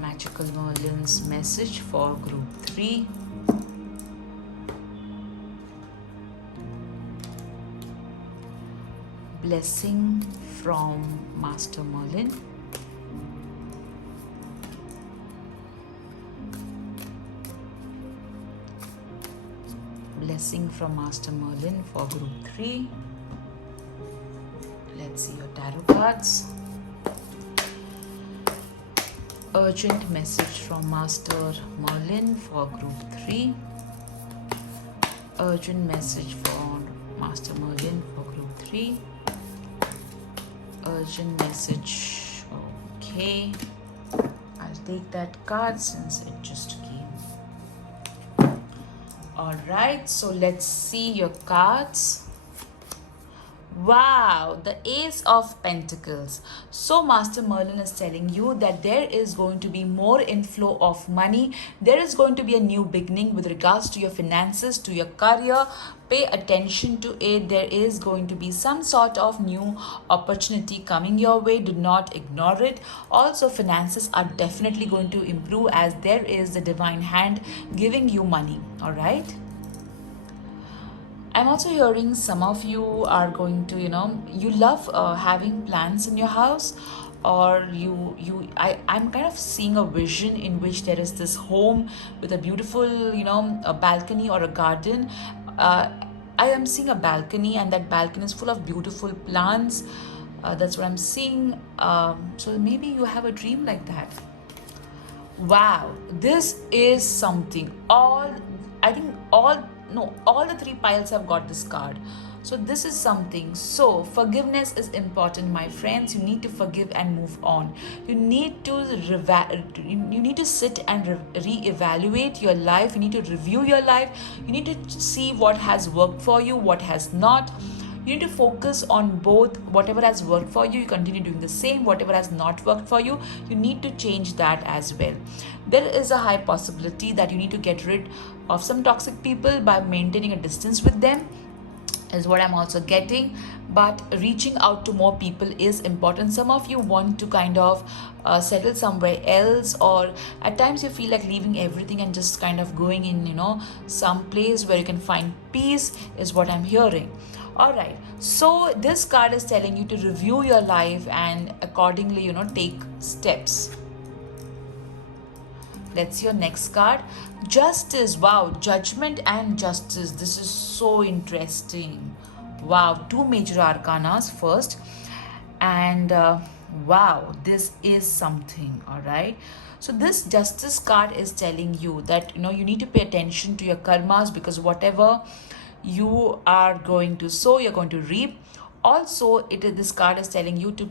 Magical Merlin's message for group 3. Blessing from Master Merlin. Blessing from Master Merlin for group 3. Let's see your tarot cards. Urgent message from Master Merlin for group 3. Urgent message for Master Merlin for group 3. Urgent message. Okay, I'll take that card since it just came. All right, so let's see your cards. Wow, the Ace of Pentacles. So Master Merlin is telling you that there is going to be more inflow of money. There is going to be a new beginning with regards to your finances, to your career. Pay attention to it. There is going to be some sort of new opportunity coming your way. Do not ignore it. Also, finances are definitely going to improve as there is the divine hand giving you money. All right. I'm also hearing some of you are going to, you love having plants in your house, or I'm kind of seeing a vision in which there is this home with a beautiful, a balcony or a garden. I am seeing a balcony, and that balcony is full of beautiful plants. That's what I'm seeing. So maybe you have a dream like that. Wow, this is something. All the three piles have got this card. So this is something. So forgiveness is important, my friends. You need to forgive and move on. You need to you need to sit and re-evaluate your life. You need to review your life. You need to see what has worked for you, what has not. You need to focus on both. Whatever has worked for you, you continue doing the same. Whatever has not worked for you, you need to change that as well. There is a high possibility that you need to get rid of some toxic people by maintaining a distance with them, is what I'm also getting. But reaching out to more people is important. Some of you want to kind of settle somewhere else, or at times you feel like leaving everything and just kind of going in, some place where you can find peace, is what I'm hearing. All right, so this card is telling you to review your life and accordingly, take steps. Let's see your next card. Justice. Wow, judgment and justice. This is so interesting. Wow, two major arcanas first. And wow, this is something. All right. So this justice card is telling you that, you need to pay attention to your karmas, because whatever you are going to sow, you're going to reap. Also, this card is telling you to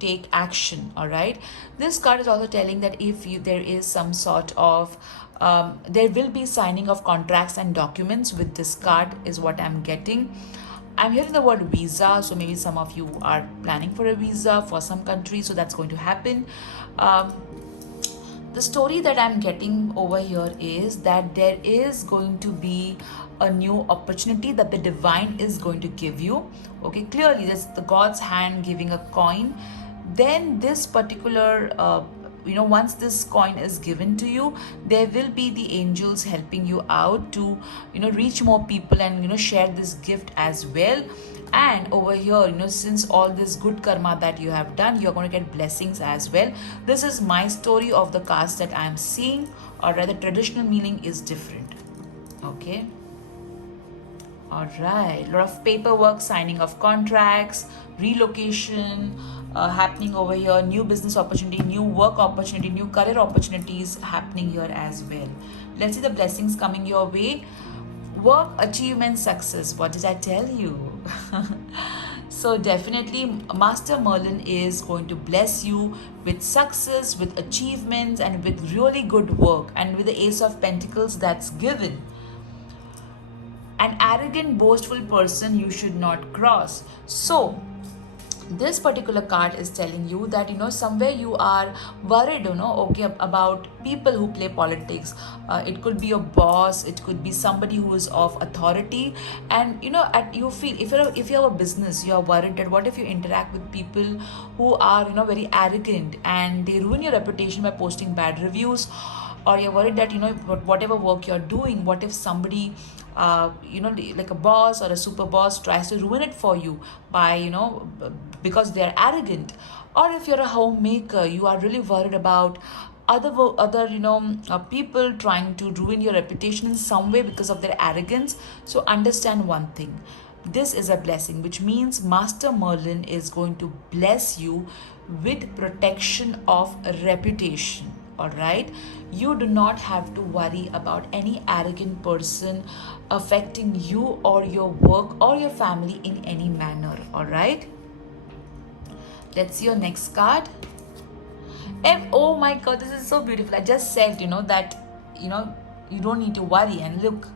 take action. All right, this card is also telling that if there is some sort of there will be signing of contracts and documents with this card, is what I'm getting. I'm hearing the word visa, so maybe some of you are planning for a visa for some country, so that's going to happen. The story that I'm getting over here is that there is going to be a new opportunity that the divine is going to give you. Okay, clearly that's the God's hand giving a coin. Then this particular once this coin is given to you, there will be the angels helping you out to reach more people and share this gift as well. And over here, since all this good karma that you have done, you're going to get blessings as well. This is my story of the cards that I'm seeing, or rather traditional meaning is different. Okay, all right, a lot of paperwork, signing of contracts, relocation happening over here, new business opportunity, new work opportunity, new career opportunities happening here as well. Let's see the blessings coming your way. Work, achievement, success. What did I tell you? So definitely Master Merlin is going to bless you with success, with achievements, and with really good work. And with the Ace of Pentacles that's given. An arrogant, boastful person you should not cross. So this particular card is telling you that somewhere you are worried about people who play politics. It could be your boss, it could be somebody who is of authority, and you feel if you have a business, you are worried that what if you interact with people who are very arrogant and they ruin your reputation by posting bad reviews, or you're worried that whatever work you're doing, what if somebody like a boss or a super boss tries to ruin it for you by because they're arrogant. Or if you're a homemaker, you are really worried about other people trying to ruin your reputation in some way because of their arrogance. So understand one thing, this is a blessing, which means Master Merlin is going to bless you with protection of reputation. All right, you do not have to worry about any arrogant person affecting you or your work or your family in any manner. All right, let's see your next card. Oh my god, this is so beautiful. I just said that you don't need to worry, and look,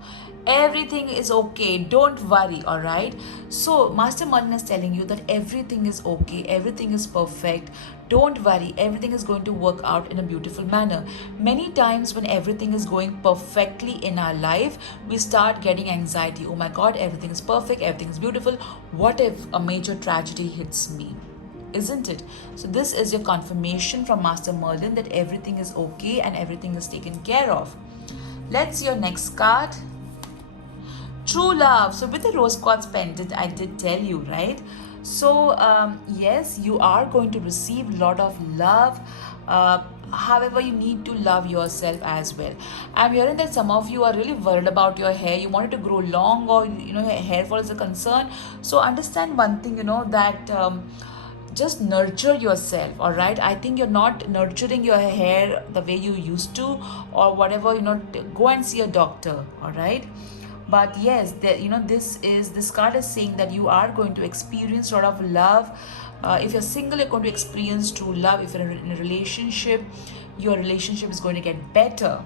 everything is okay, don't worry. All right, so Master Merlin is telling you that everything is okay, everything is perfect, don't worry, everything is going to work out in a beautiful manner. Many times when everything is going perfectly in our life, we start getting anxiety. Oh my god, everything is perfect, everything is beautiful, what if a major tragedy hits me? Isn't it? So this is your confirmation from Master Merlin that everything is okay and everything is taken care of. Let's see your next card. True love. So with the rose quartz pendant, I did tell you, right? So yes, you are going to receive a lot of love. However, you need to love yourself as well. I'm hearing that some of you are really worried about your hair. You want it to grow long, or hair fall is a concern. So understand one thing, that just nurture yourself. All right, I think you're not nurturing your hair the way you used to, or whatever. Go and see a doctor. All right. But yes, this card is saying that you are going to experience a lot of love. If you're single, you're going to experience true love. If you're in a relationship, your relationship is going to get better.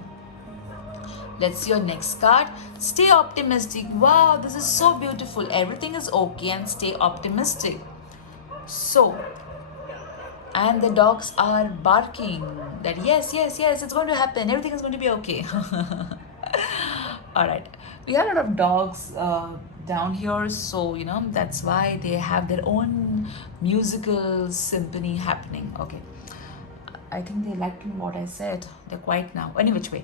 Let's see your next card. Stay optimistic. Wow, this is so beautiful. Everything is okay, and stay optimistic. So, and the dogs are barking that yes, it's going to happen. Everything is going to be okay. All right. We have a lot of dogs down here, so that's why they have their own musical symphony happening. Okay. I think they liked what I said. They're quiet now. Any which way.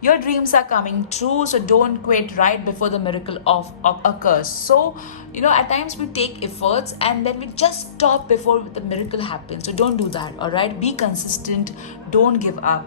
Your dreams are coming true, so don't quit right before the miracle of occurs. So, at times we take efforts and then we just stop before the miracle happens. So don't do that, all right? Be consistent. Don't give up.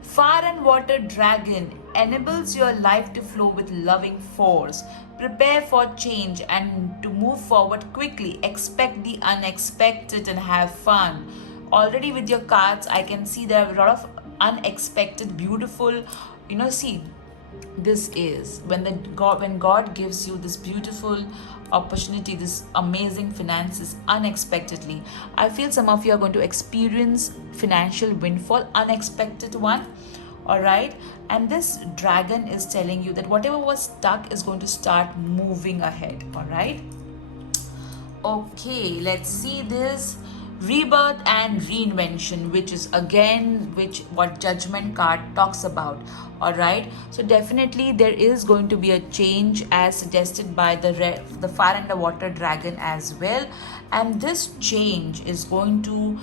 Fire and water dragon enables your life to flow with loving force. Prepare for change and to move forward quickly. Expect the unexpected and have fun. Already with your cards, I can see there are a lot of unexpected, beautiful, see, this is when God gives you this beautiful opportunity, this amazing finances unexpectedly. I feel some of you are going to experience financial windfall, unexpected one. All right, and this dragon is telling you that whatever was stuck is going to start moving ahead. All right, okay, let's see this rebirth and reinvention, which is again what judgment card talks about. All right, so definitely there is going to be a change as suggested by the fire and the water dragon as well, and this change is going to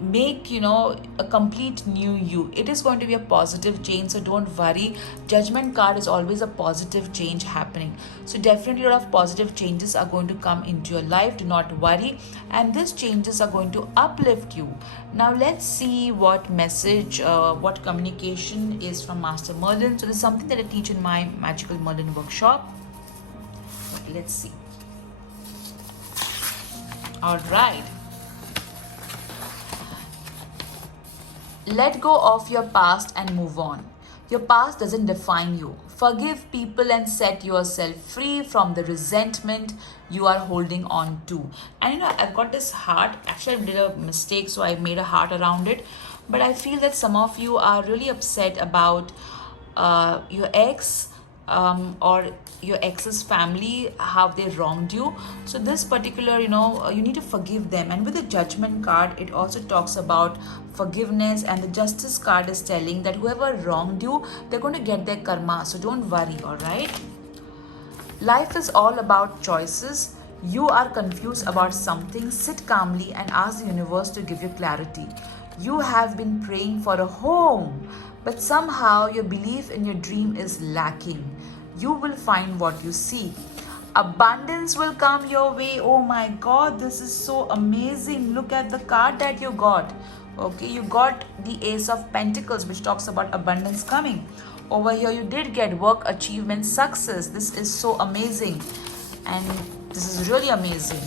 make a complete new you. It is going to be a positive change, so don't worry. Judgment card is always a positive change happening, so definitely a lot of positive changes are going to come into your life. Do not worry, and these changes are going to uplift you. Now let's see what message, what communication is from Master Merlin. So this is something that I teach in my Magical Merlin workshop. Okay, let's see. All right, let go of your past and move on. Your past doesn't define you. Forgive people and set yourself free from the resentment you are holding on to. And I've got this heart. Actually, I did a mistake, so I made a heart around it. But I feel that some of you are really upset about your ex, or your ex's family, how they wronged you. So this particular, you need to forgive them. And with the judgment card, it also talks about forgiveness, and the justice card is telling that whoever wronged you, they're going to get their karma. So don't worry, all right? Life is all about choices. You are confused about something. Sit calmly and ask the universe to give you clarity. You have been praying for a home, but somehow your belief in your dream is lacking. You will find what you seek. Abundance will come your way. Oh my God, this is so amazing. Look at the card that you got. Okay, you got the Ace of Pentacles, which talks about abundance coming. Over here, you did get work, achievement, success. This is so amazing. And this is really amazing,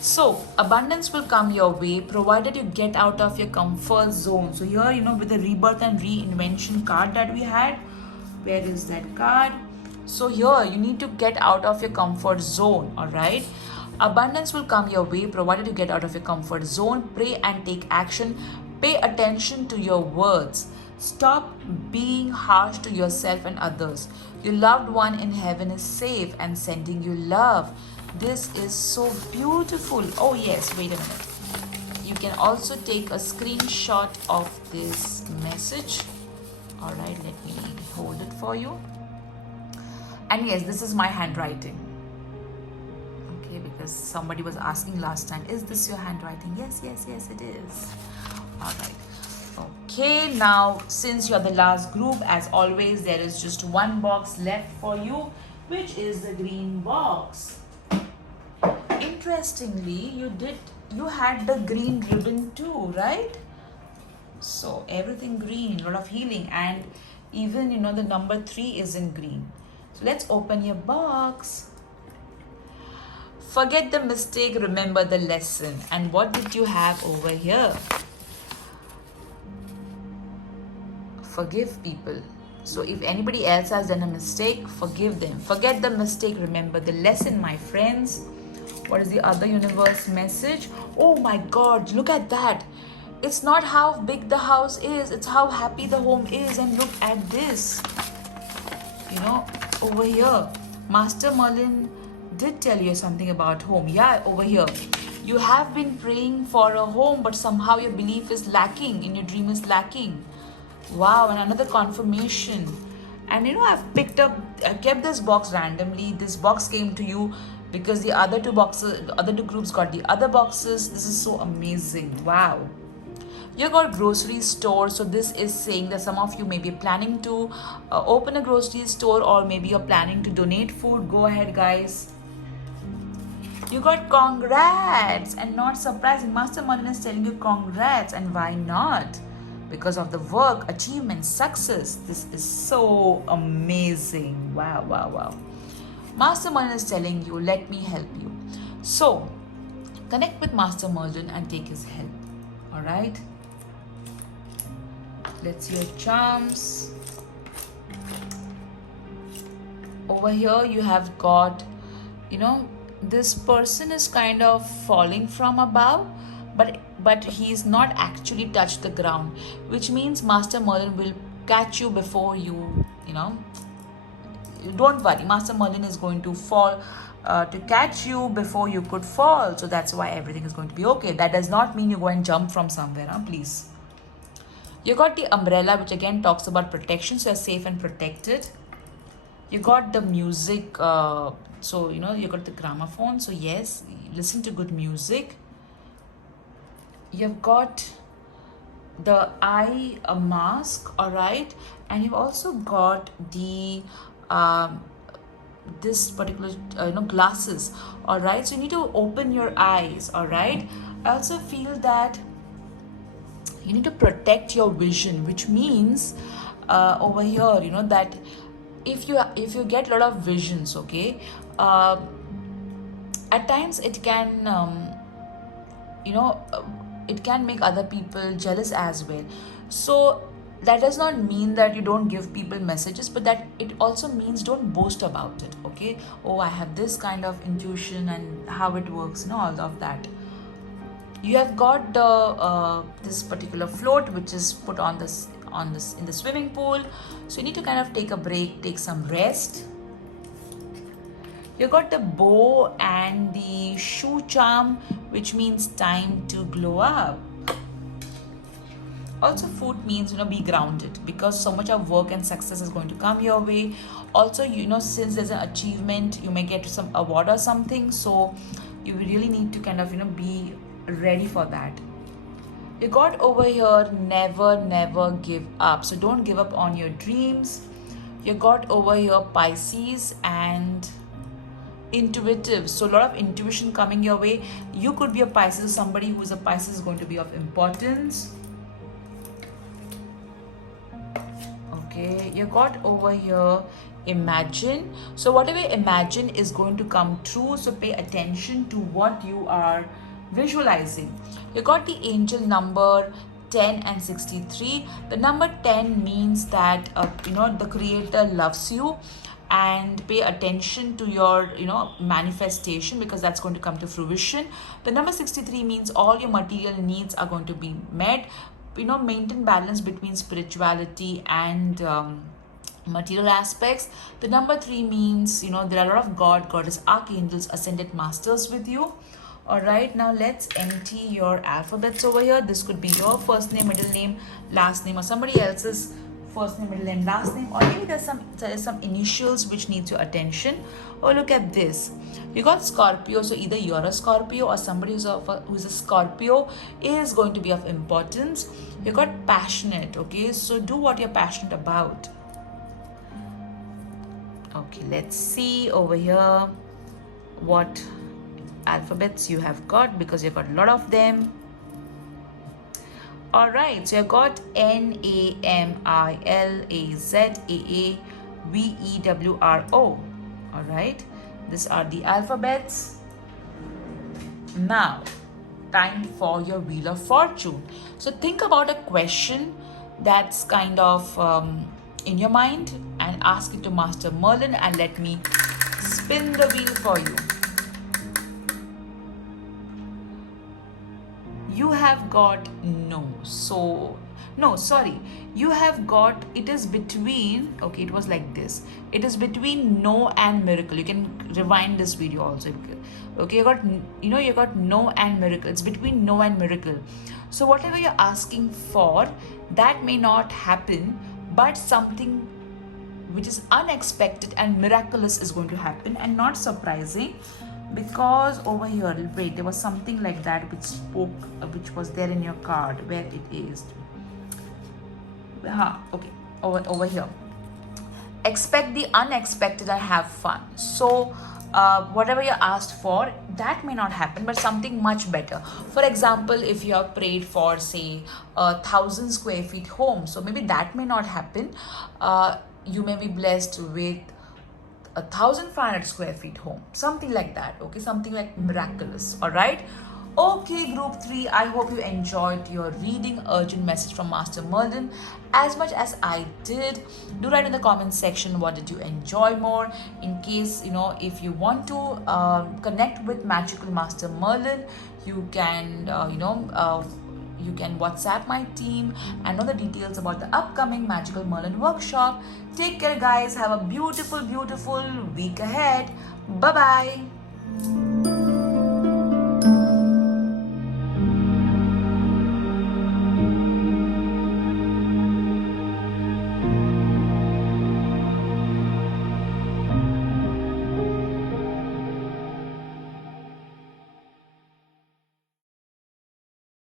So, abundance will come your way provided you get out of your comfort zone. So here, with the rebirth and reinvention card that we had, where is that card? So here, you need to get out of your comfort zone, all right? Abundance will come your way provided you get out of your comfort zone. Pray and take action. Pay attention to your words. Stop being harsh to yourself and others. Your loved one in heaven is safe and sending you love. This is so beautiful. Oh yes, wait a minute. You can also take a screenshot of this message. All right, let me hold it for you. And yes, this is my handwriting. Okay, because somebody was asking last time, is this your handwriting? Yes, it is. All right. Okay, now since you're the last group, as always, there is just one box left for you, which is the green box. Interestingly, you had the green ribbon too, right? So everything green, a lot of healing, and even the number 3 is in green. So let's open your box. Forget the mistake, remember the lesson. And what did you have over here? Forgive people. So if anybody else has done a mistake, forgive them. Forget the mistake. Remember the lesson, my friends. What is the other universe message? Oh my God, look at that. It's not how big the house is, it's how happy the home is. And look at this. Over here, Master Merlin did tell you something about home. Yeah, over here. You have been praying for a home, but somehow your belief is lacking, in your dream is lacking. Wow, and another confirmation. And I kept this box randomly. This box came to you because the other two groups got the other boxes. This is so amazing. Wow. You got grocery store, so this is saying that some of you may be planning to open a grocery store, or maybe you're planning to donate food. Go ahead, guys. You got congrats, and not surprising, Master Merlin is telling you congrats. And why not? Because of the work, achievement, success. This is so amazing. Wow, wow, wow. Master Merlin is telling you, let me help you. So connect with Master Merlin and take his help. All right, let's see your charms. Over here you have got, this person is kind of falling from above, but he's not actually touched the ground, which means Master Merlin will catch you before you don't worry. Master Merlin is going to fall to catch you before you could fall. So that's why everything is going to be okay. That does not mean you go and jump from somewhere, please. You got the umbrella, which again talks about protection, so you're safe and protected. You got the music, so you got the gramophone, so yes, listen to good music. You've got the eye mask, all right, and you've also got the this particular glasses, all right. So you need to open your eyes, all right. I also feel that you need to protect your vision, which means over here, that if you get a lot of visions, okay, at times it can it can make other people jealous as well. So that does not mean that you don't give people messages, but that it also means don't boast about it, okay. Oh, I have this kind of intuition and how it works, all of that. You have got the this particular float, which is put on this in the swimming pool, so you need to kind of take a break, take some rest. You got the bow and the shoe charm, which means time to glow up. Also, food means be grounded, because so much of work and success is going to come your way. Also, since there's an achievement, you may get some award or something, so you really need to kind of be ready for that. You got over here, never give up, so don't give up on your dreams. You got over here Pisces and intuitive, so a lot of intuition coming your way. You could be a Pisces, somebody who is a Pisces is going to be of importance. Okay, you got over here imagine, so whatever you imagine is going to come true, so pay attention to what you are visualizing. You got the angel number 10 and 63. The number 10 means that the creator loves you, and pay attention to your manifestation, because that's going to come to fruition. The number 63 means all your material needs are going to be met. Maintain balance between spirituality and material aspects. The number 3 means there are a lot of goddess, archangels, ascended masters with you. All right, now let's empty your alphabets over here. This could be your first name, middle name, last name, or somebody else's first name, middle name, last name, or maybe there's some initials which needs your attention. Oh, look at this. You got Scorpio, so either you're a Scorpio or somebody who's a Scorpio is going to be of importance. You got passionate, okay, so do what you're passionate about. Okay, let's see over here what alphabets you have got, because you've got a lot of them. All right, so you got NAMILAZAAVEWRO. All right, these are the alphabets. Now, time for your Wheel of Fortune. So think about a question that's kind of in your mind and ask it to Master Merlin, and let me spin the wheel for you. You have got no. So, no, sorry. You have got, it is between, okay, it was like this. It is between no and miracle. You can rewind this video also. Okay, you got no and miracle. It's between no and miracle. So whatever you're asking for, that may not happen, but something which is unexpected and miraculous is going to happen, and not surprising, because over here, wait, there was something like that which was there in your card. Where it is? Okay, over here. Expect the unexpected and have fun. So whatever you asked for, that may not happen, but something much better. For example, if you have prayed for, say, 1,000 square feet home, so maybe that may not happen. You may be blessed with 1,500 square feet home, something like that. Okay, something like miraculous. All right. Okay, group 3, I hope you enjoyed your reading urgent message from Master Merlin as much as I did. Do write in the comment section what did you enjoy more. In case, if you want to connect with Magical Master Merlin, you can, you can WhatsApp my team and know the details about the upcoming Magical Merlin workshop. Take care, guys. Have a beautiful, beautiful week ahead. Bye-bye.